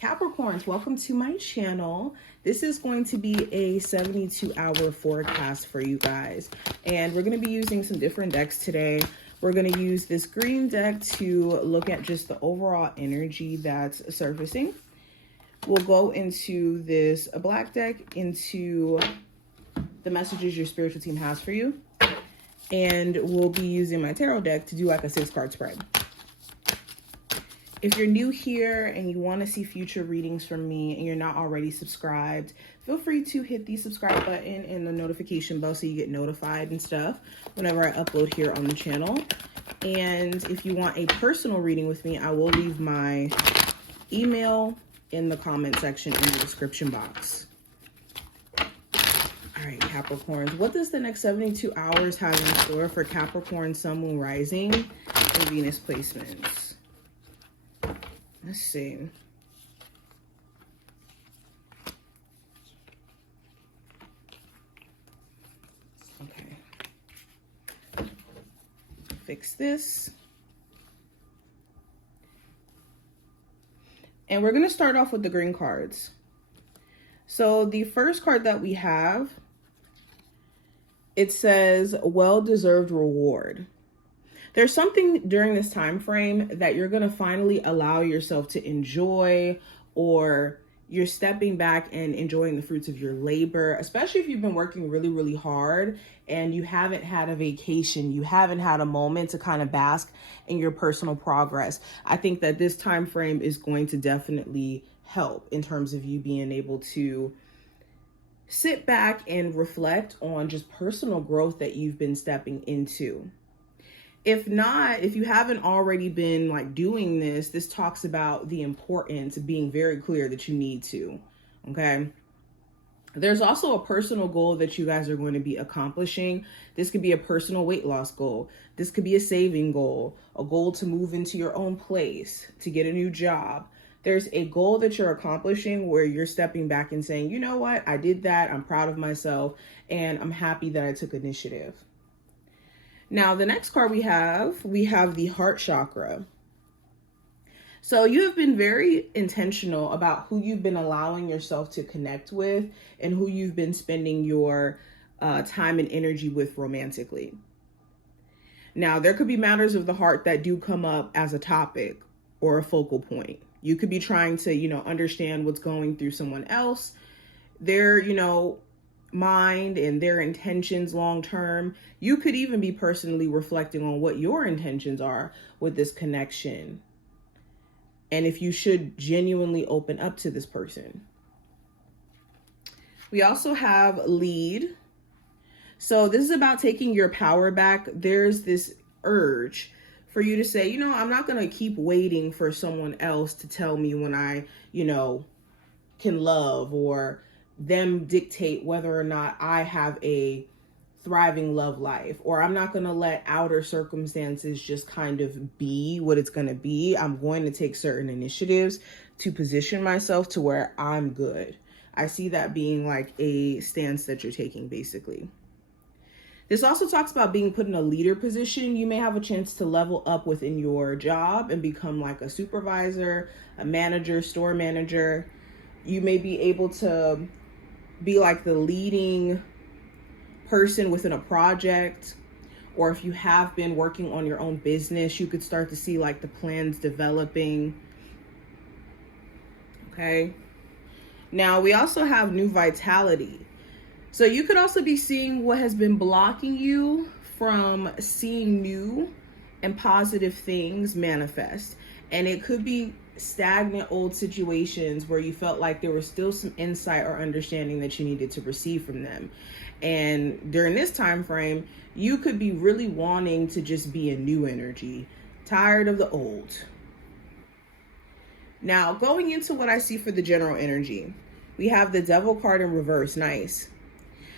Capricorns, welcome to my channel. This is going to be a 72-hour forecast for you guys. And we're going to be using some different decks today. We're going to use this green deck to look at just the overall energy that's surfacing. We'll go into this black deck, into the messages your spiritual team has for you. And we'll be using my tarot deck to do like a 6-card spread. If you're new here and you want to see future readings from me and you're not already subscribed, feel free to hit the subscribe button and the notification bell so you get notified and stuff whenever I upload here on the channel. And if you want a personal reading with me, I will leave my email in the comment section in the description box. All right, Capricorns, what does the next 72 hours have in store for Capricorn, Sun, Moon, Rising, and Venus placements? Let's see. Okay. Fix this. And we're going to start off with the green cards. So the first card that we have, it says Well-Deserved Reward. There's something during this time frame that you're going to finally allow yourself to enjoy, or you're stepping back and enjoying the fruits of your labor, especially if you've been working really, really hard and you haven't had a vacation, you haven't had a moment to kind of bask in your personal progress. I think that this time frame is going to definitely help in terms of you being able to sit back and reflect on just personal growth that you've been stepping into. If not, if you haven't already been like doing this, this talks about the importance of being very clear that you need to, okay? There's also a personal goal that you guys are going to be accomplishing. This could be a personal weight loss goal. This could be a saving goal, a goal to move into your own place, to get a new job. There's a goal that you're accomplishing where you're stepping back and saying, you know what, I did that. I'm proud of myself and I'm happy that I took initiative. Now, the next card we have the heart chakra. So you have been very intentional about who you've been allowing yourself to connect with and who you've been spending your time and energy with romantically. Now, there could be matters of the heart that do come up as a topic or a focal point. You could be trying to, understand what's going through someone else, their, mind and their intentions long term. You could even be personally reflecting on what your intentions are with this connection, and if you should genuinely open up to this person. We also have lead. So this is about taking your power back. There's this urge for you to say, I'm not going to keep waiting for someone else to tell me when I, can love, or them dictate whether or not I have a thriving love life, or I'm not going to let outer circumstances just kind of be what it's going to be. I'm going to take certain initiatives to position myself to where I'm good. I see that being like a stance that you're taking, basically. This also talks about being put in a leader position. You may have a chance to level up within your job and become like a supervisor, a manager, store manager. You may be able to be like the leading person within a project, or if you have been working on your own business, you could start to see like the plans developing. Okay. Now we also have new vitality. So you could also be seeing what has been blocking you from seeing new and positive things manifest. And it could be stagnant old situations where you felt like there was still some insight or understanding that you needed to receive from them. And during this time frame, you could be really wanting to just be a new energy, tired of the old. Now, going into what I see for the general energy, we have the Devil card in reverse. Nice.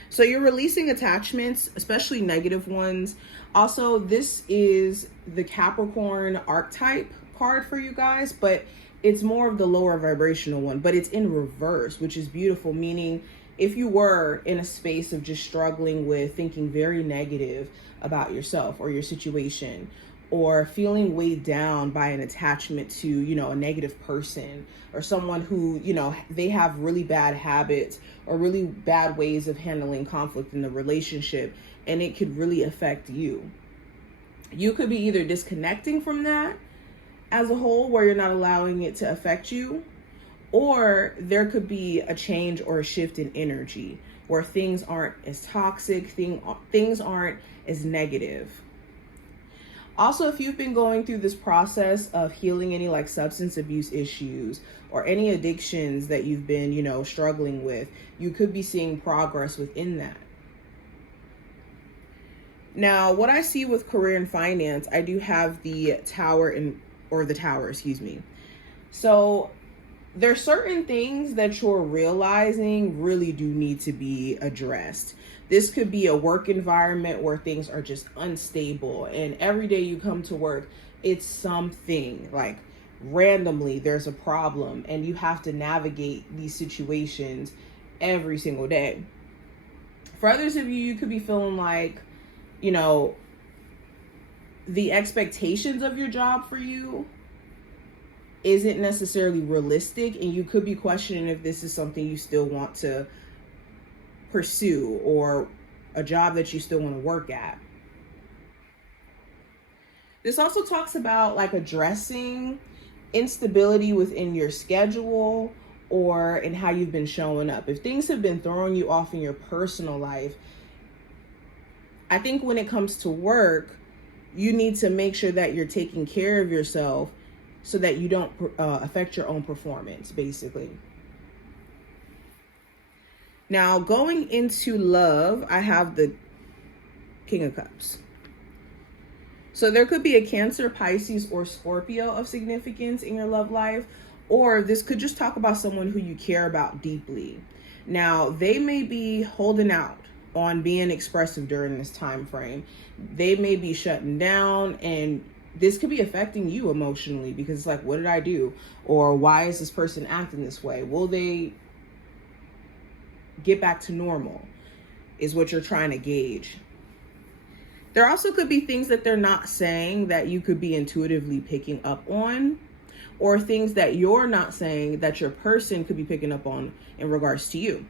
So you're releasing attachments, especially negative ones. Also, this is the Capricorn archetype card for you guys, but it's more of the lower vibrational one, but it's in reverse, which is beautiful, meaning if you were in a space of just struggling with thinking very negative about yourself or your situation, or feeling weighed down by an attachment to, you know, a negative person or someone who, you know, they have really bad habits or really bad ways of handling conflict in the relationship, and it could really affect you. You could be either disconnecting from that as a whole, where you're not allowing it to affect you, or there could be a change or a shift in energy where things aren't as toxic, things aren't as negative. Also, if you've been going through this process of healing any like substance abuse issues or any addictions that you've been, you know, struggling with, you could be seeing progress within that. Now, what I see with career and finance, I do have the tower excuse me. So there's certain things that you're realizing really do need to be addressed. This could be a work environment where things are just unstable, and every day you come to work, it's something like randomly there's a problem, and you have to navigate these situations every single day. For others of you, you could be feeling like, you know, the expectations of your job for you isn't necessarily realistic, and you could be questioning if this is something you still want to pursue or a job that you still want to work at. This also talks about like addressing instability within your schedule or in how you've been showing up. If things have been throwing you off in your personal life, I think when it comes to work, you need to make sure that you're taking care of yourself so that you don't affect your own performance, basically. Now, going into love, I have the King of Cups. So there could be a Cancer, Pisces, or Scorpio of significance in your love life, or this could just talk about someone who you care about deeply. Now, they may be holding out on being expressive during this time frame. They may be shutting down, and this could be affecting you emotionally because it's like, what did I do? Or why is this person acting this way? Will they get back to normal is what you're trying to gauge. There also could be things that they're not saying that you could be intuitively picking up on, or things that you're not saying that your person could be picking up on in regards to you.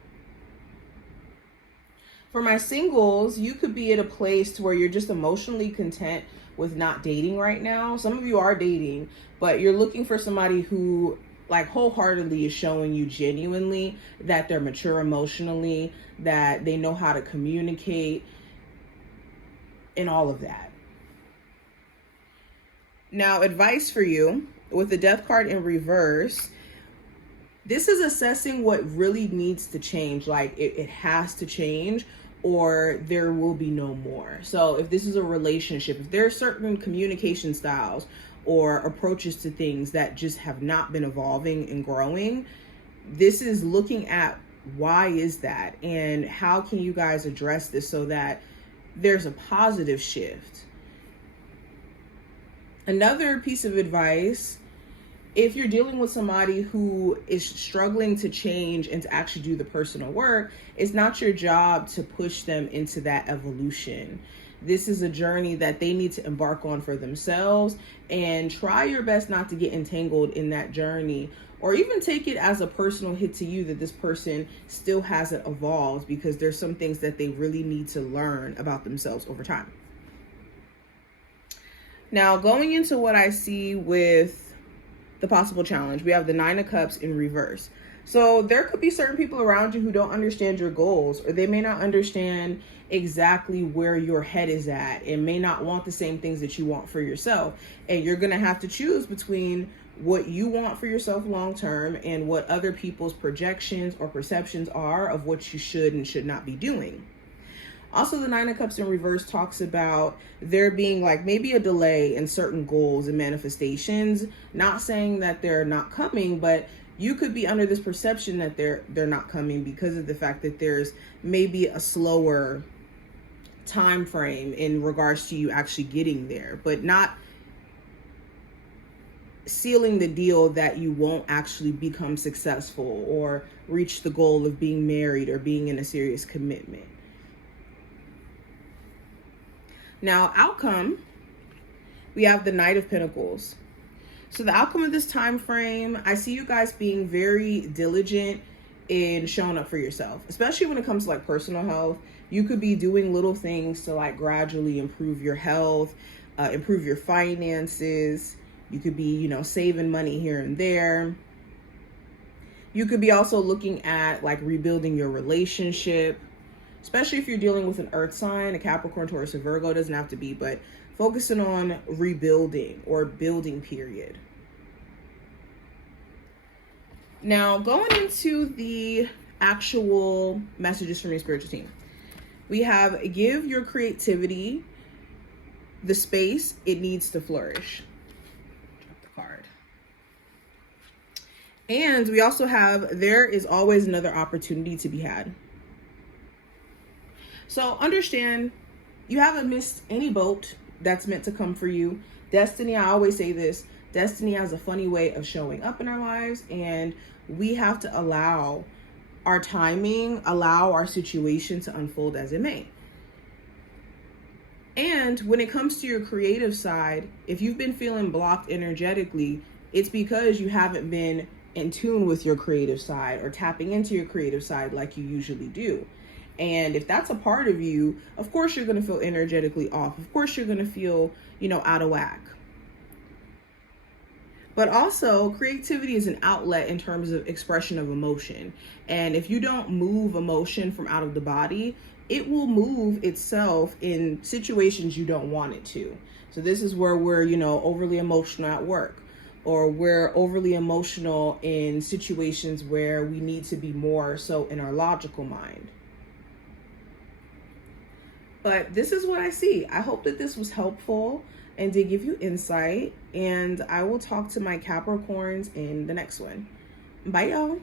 For my singles, you could be at a place to where you're just emotionally content with not dating right now. Some of you are dating, but you're looking for somebody who like wholeheartedly is showing you genuinely that they're mature emotionally, that they know how to communicate, and all of that. Now, advice for you with the Death card in reverse. This is assessing what really needs to change. Like it has to change, or there will be no more. So if this is a relationship, if there are certain communication styles or approaches to things that just have not been evolving and growing, this is looking at why is that and how can you guys address this so that there's a positive shift. Another piece of advice, if you're dealing with somebody who is struggling to change and to actually do the personal work, it's not your job to push them into that evolution. This is a journey that they need to embark on for themselves, and try your best not to get entangled in that journey, or even take it as a personal hit to you that this person still hasn't evolved, because there's some things that they really need to learn about themselves over time. Now, going into what I see with the possible challenge, we have the Nine of Cups in reverse. So there could be certain people around you who don't understand your goals, or they may not understand exactly where your head is at and may not want the same things that you want for yourself. And you're going to have to choose between what you want for yourself long term and what other people's projections or perceptions are of what you should and should not be doing. Also, the Nine of Cups in reverse talks about there being like maybe a delay in certain goals and manifestations. Not saying that they're not coming, but you could be under this perception that they're not coming because of the fact that there's maybe a slower time frame in regards to you actually getting there, but not sealing the deal that you won't actually become successful or reach the goal of being married or being in a serious commitment. Now, outcome, we have the Knight of Pentacles. So the outcome of this time frame, I see you guys being very diligent in showing up for yourself, especially when it comes to like personal health. You could be doing little things to like gradually improve your health, improve your finances. You could be, you know, saving money here and there. You could be also looking at like rebuilding your relationship, especially if you're dealing with an earth sign, a Capricorn, Taurus, or Virgo. Doesn't have to be, but focusing on rebuilding or building period. Now, going into the actual messages from your spiritual team, we have give your creativity the space it needs to flourish. Drop the card. And we also have there is always another opportunity to be had. So understand, you haven't missed any boat that's meant to come for you. Destiny, I always say this, destiny has a funny way of showing up in our lives, and we have to allow our timing, allow our situation to unfold as it may. And when it comes to your creative side, if you've been feeling blocked energetically, it's because you haven't been in tune with your creative side or tapping into your creative side like you usually do. And if that's a part of you, of course you're going to feel energetically off. Of course you're going to feel, you know, out of whack. But also, creativity is an outlet in terms of expression of emotion. And if you don't move emotion from out of the body, it will move itself in situations you don't want it to. So this is where we're, you know, overly emotional at work, or we're overly emotional in situations where we need to be more so in our logical mind. But this is what I see. I hope that this was helpful and did give you insight. And I will talk to my Capricorns in the next one. Bye, y'all.